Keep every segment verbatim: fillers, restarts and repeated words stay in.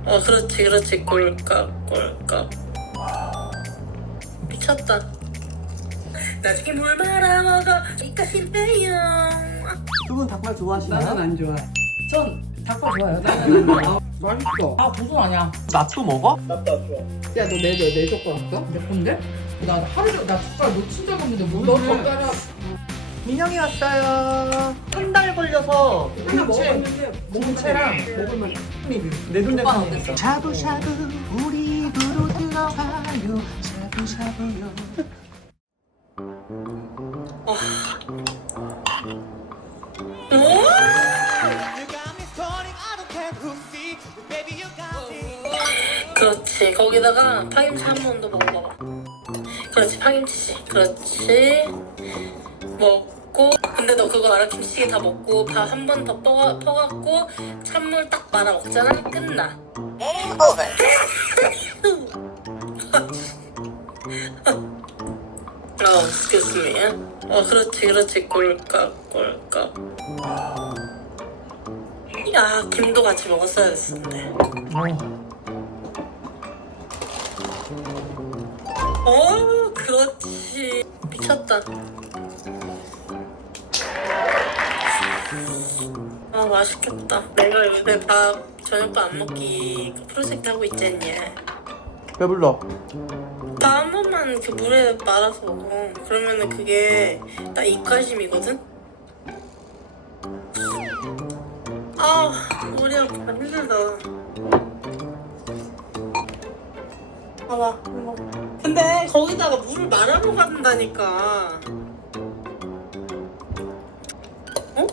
어 그렇지 그렇지 꼴깍 꼴깍. 미쳤다. 나중에 물 말아먹어 이까신데요. 두 분 닭발 좋아하시나요? 나는 안 좋아해. 전 닭발 좋아해요. 나는 안 좋아해. 맛있어. 아 고소 아니야. 낫도 먹어? 야, 너 내줘, 내 젓가락 써? 내 건데? 나 하루 종일 나 닭발 놓친 적 없는데 뭐 너 너무 젓가락 민영이 왔어요. 한 달 걸려서 하나 공채 먹었는데 공채랑 먹으면 내돈 오빠는 내산 어땠어? 샤브샤브 우리 입으로 들어가요. 샤브샤브요. 그렇지 거기다가 파김치 한 번 더 먹어봐. 그렇지 파김치 그렇지 먹고. 근데 너 그거 알아? 김치찌개 다 먹고 밥 한 번 더 퍼갖고 찬물 딱 말아 먹잖아. 끝나. 어, excuse me. 어, 그렇지, 그렇지. 꼴깍, 꼴깍. 야, 김도 같이 먹었어야 됐었는데. 어, 그렇지. 미쳤다. 아, 맛있겠다. 내가 요새 밥, 저녁밥 안 먹기 그 프로젝트 하고 있지 않냐. 배불러. 밥 한 번만 그 물에 말아서 먹어. 그러면은 그게 딱 입가심이거든? 아, 머리 아파. 힘들다. 봐봐. 근데 거기다가 물을 말아 먹는다니까. 어?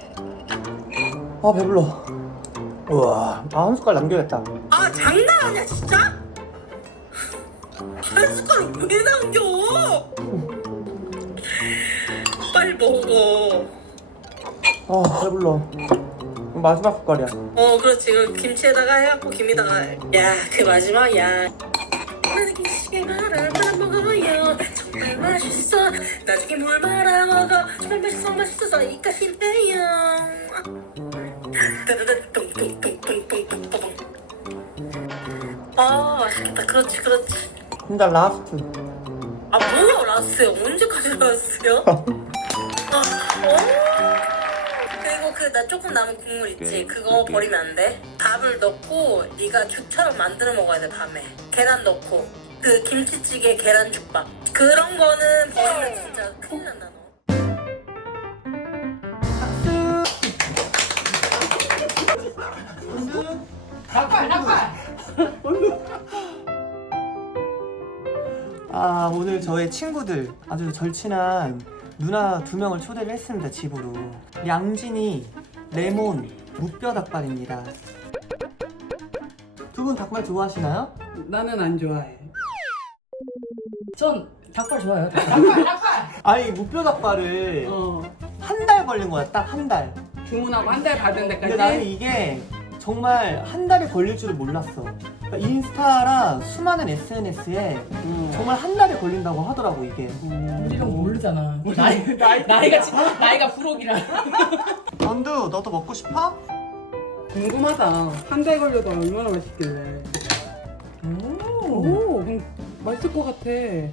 아 배불러. 우와. 아 한 숟갈 남겨야겠다. 아, 장난 아니야, 진짜? 한 숟가락 왜 남겨? 빨리 먹어. 아 배불러. 마지막 숟갈이야. 어, 그렇지. 그 김치에다가 해갖고 김에다가. 야, 그 마지막, 야. 나는 김치찌개 말아 먹어요. 정말 맛있어. 나중에 물 말아 먹어. 정말 맛있어, 맛있어서 이까신데요. 아, 맛있겠다. 그렇지, 그렇지. 근데 라스트. 아, 뭐야, 라스요? 언제까지 라스요? 아, 어? 그리고 그 나 조금 남은 국물 있지? 그거 버리면 안 돼. 밥을 넣고 네가 죽처럼 만들어 먹어야 돼, 밤에. 계란 넣고. 그 김치찌개 계란죽밥. 그런 거는 버리면 진짜 큰일 난다, 너. 닭발 닭발. 아 오늘 저의 친구들 아주 절친한 누나 두 명을 초대를 했습니다. 집으로. 양진이, 레몬, 무뼈 닭발입니다. 두 분 닭발 좋아하시나요? 나는 안 좋아해. 전 닭발 좋아해요. 닭발 닭발. 아니 무뼈 닭발을 어. 한 달 걸린 거야. 딱 한 달. 주문하고 한 달 받은 데까지. 근데 나는 이게 정말 한 달이 걸릴 줄을 몰랐어. 그러니까 인스타랑 수많은 에스엔에스에 음. 정말 한 달이 걸린다고 하더라고 이게. 우리는 모르잖아. 나이 나이가 지- 나이가 부록이라. 원두 너도 먹고 싶어? 궁금하다. 한 달 걸려도 얼마나 맛있길래. 오, 음, 맛있을 것 같아.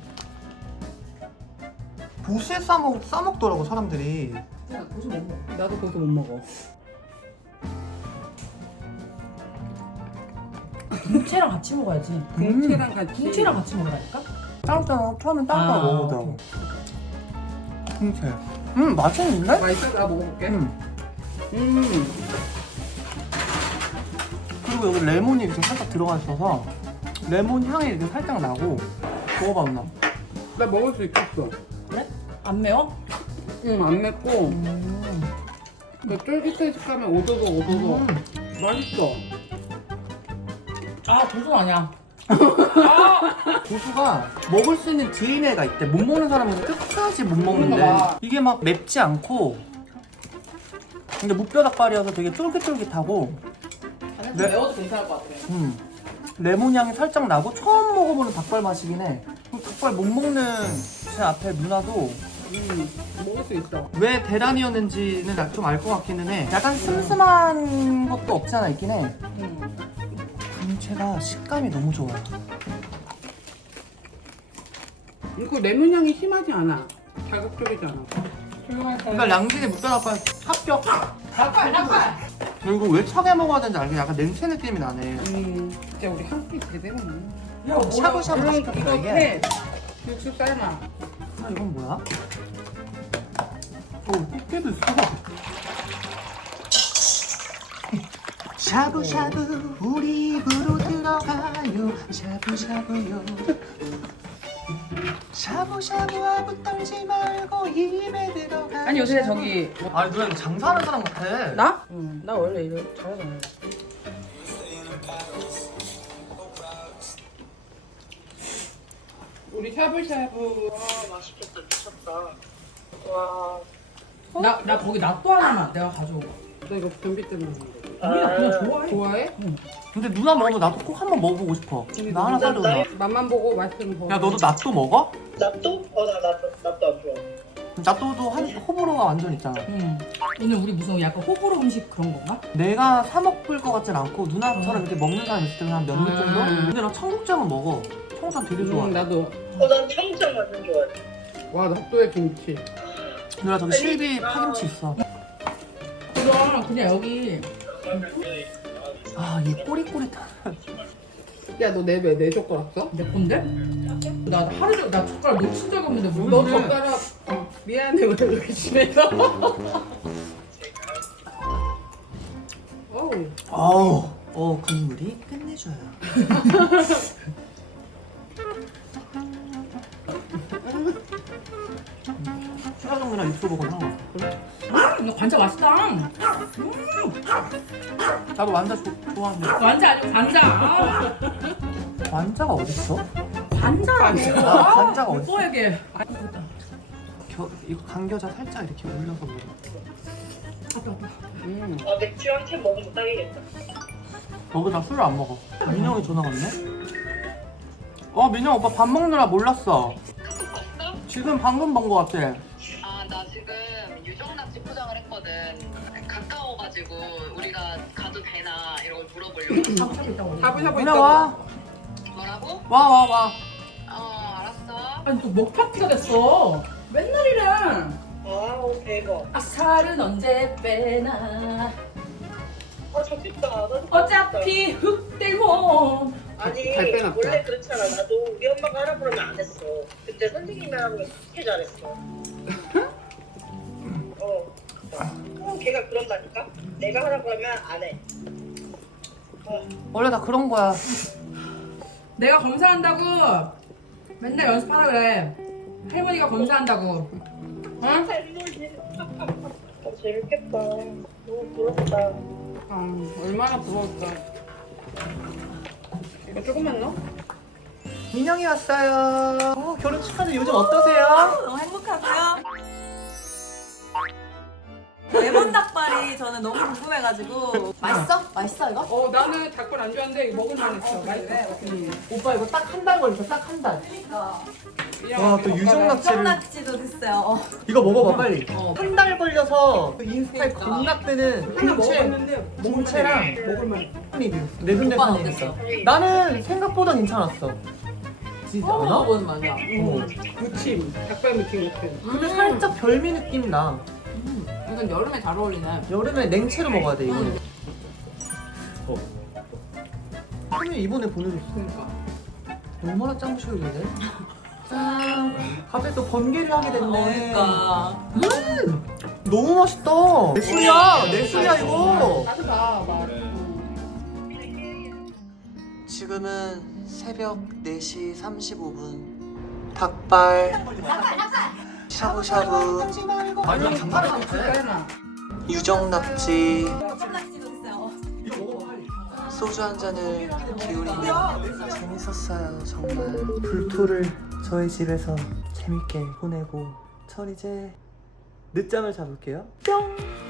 보스에 싸먹, 싸먹더라고 사람들이. 야 고소 못 먹어. 나도 그것도 못 먹어. 김치랑 같이 먹어야지. 궁채랑 같이. 김치랑 같이 먹으라니까? 따로따로 처음엔 따로따로 아, 먹어보더라고. 김치. 음 맛있는데? 맛있어? 나 먹어볼게. 음. 음. 그리고 여기 레몬이 이렇게 살짝 들어가 있어서 레몬 향이 이렇게 살짝 나고. 먹어봐 누나. 나 먹을 수 있겠어. 그래? 안 매워? 응, 안 맵고. 음. 그 쫄깃한 식감에 오도독 오도독. 음. 맛있어. 아 고소 아니야. 고수가 먹을 수 있는 디엔에이가 있대. 못 먹는 사람은 끝까지 못 먹는데 그런가 봐. 이게 막 맵지 않고 근데 무뼈 닭발이어서 되게 쫄깃쫄깃하고 아니 좀 네. 매워도 괜찮을 것 같아. 음. 레몬 향이 살짝 나고 처음 먹어보는 닭발 맛이긴 해. 그리고 닭발 못 먹는 제 앞에 누나도 음, 먹을 수 있어. 왜 대란이었는지는 좀 알 것 같기는 해. 약간 슴슴한 것도 없지 않아 있긴 해. 음. 야채가 식감이 너무 좋아요. 이거 레몬 향이 심하지 않아. 자극적이잖아. 그러니까 양진이 묵뼈닭발 합격. 닭발 닭발. 이거 왜 차게 먹어야 되는지 알겠네. 약간 냉채 느낌이 나네. 음, 진짜 우리 한 끼 제대로 먹네. 야 뭐야? 샤브샤브 이거 시켰어 이거 이게. 해. 육수 삶아. 아 이건 뭐야? 오 꽃게도 있어. 샤브샤브 우리 입으로 들어가요. 샤브샤브요. 샤브샤브 아부 떨지 말고 입에 들어가. 아니 요새 저기 아니 누나 이거 장사하는 사람 같아. 나? 응. 나 원래 이거 잘하잖아. 우리 샤브샤브. 와 맛있겠다 미쳤다. 와. 나 나 거기 낫또 하나만 내가 가져오고. 너 이거 변비 때문에 먹는 거. 우리가 그냥 좋아해. 좋아해? 근데 누나 먹으면 나도 꼭 한번 먹어보고 싶어. 나 하나 사줘 누나. 맛만 보고 맛있으면 먹어. 야 너도 낫또 먹어? 낫또? 어, 나 낫또, 낫또 안 좋아. 낫또도 한 호불호가 완전 있잖아. 응. 오늘 우리 무슨 약간 호불호 음식 그런 건가? 내가 사 먹을 것 같진 않고 누나처럼 이렇게 먹는 사람 있을 때는 한 몇 입 정도? 음. 근데 나 청국장은 먹어. 청국장 되게 좋아. 응, 나도. 어, 난 청국장 완전 좋아해. 와, 낫또에 김치. 누나 저기 실비 파김치 있어. 그럼 그냥 여기 아 이 꼬릿꼬릿한. 야, 너 내 왜 내 젓가락 써? 내 건데? 나 하루 종일 나 젓가락 놓친 적이 없는데 뭐 너 너 젓가락 어, 미안해 왜 이렇게 심해서? 어우. 어우. 어 국물이 끝내줘요. 추가정 누나 유튜브 보고 한 거. 이거 관자 맛있다. 나도 완자 조, 좋아하는데. 관자 아니고 관자. 아, 완자가 어딨어? 관자라고. 아, 관자가 어딨어? 오빠에게. 겨, 이거 간겨자 살짝 이렇게 올려서 먹어. 음. 아, 맥주 한 캔 먹으면 딱이겠다. 어, 나 술을 안 먹어. 민영이 전화 왔네? 어, 민영 오빠 밥 먹느라 몰랐어. 봤어? 지금 방금 본 거 같아. 아, 나 지금 유정낙지 포장을 했거든. 가까워가지고 우리가 가도 되나 이런 걸 물어보려고. 샤브샤브 있다고. 샤브샤브 민영 있다고. 와. 뭐라고? 와, 와, 와. 어, 알았어. 아니 또 먹파티가 됐어. 맨날 이래. 와우, 대박. 아 살은 언제 빼나. 아, 좋겠다. 나도 어차피 흑될 몸. 아니, 잘 빼놨다. 원래 그렇잖아. 나도 우리 엄마가 하라 그러면 안 했어. 근데 선생님이 하는 거 되게 잘했어. 어. 어, 걔가 그런다니까? 내가 하라 그러면 안 해. 어. 원래 다 그런 거야. 내가 검사한다고 맨날 연습하라 그래. 할머니가 검사한다고. 어? 할머니. 어, 재밌겠다. 너무 부럽다. 아, 얼마나 부러울까. 이거 조금만 넣어? 민영이 왔어요. 어, 결혼 축하드 요즘 어떠세요? 너무 행복하고요. 레몬 닭발이 저는 너무 궁금해가지고 맛있어? 맛있어 이거? 어, 나는 닭발 안 좋아하는데 이거 먹을만 했어. 맛있어. 음. 오빠 이거 딱 한 달 걸렸어, 딱 한 달. 그러니까. 와, 또 유정낙지를. 유정낙지도 됐어요. 어. 이거 먹어봐, 빨리. 어. 한 달 걸려서 그 인스타에 겁낙되는 하나 공채, 먹었는데 공채랑 먹을만. 리뷰. 네 군데 오빠는 사는 어땠어? 나는 생각보다 괜찮았어. 진짜 않아? 먹어보는 맛이야. 어. 무침. 닭발 무침 같은. 근데 살짝 별미 느낌 나. 이건 여름에 잘 어울리네. 여름에 냉채로 먹어야 돼, 이거는. 어. 형이 이번에 보내줬어. 그러니까. 얼마나 짱 쉬우길래? 짠. 갑자기 또 번개를 하게 됐네. 그러니까. 음! 너무 맛있다. 내 술이야, 내 술이야 이거. 따뜻하 막. 지금은 새벽 네 시 삼십오 분. 닭발. 샤브샤브. 아니 난 장난을 안 해. 삶아. 유정낙지. 유정낙지도 됐어요. 이거 먹어봐 빨리. 소주 한 잔을 기울이며 재밌었어요 정말. 불토를 저희 집에서 재밌게 보내고 전 이제 늦잠을 자볼게요. 뿅.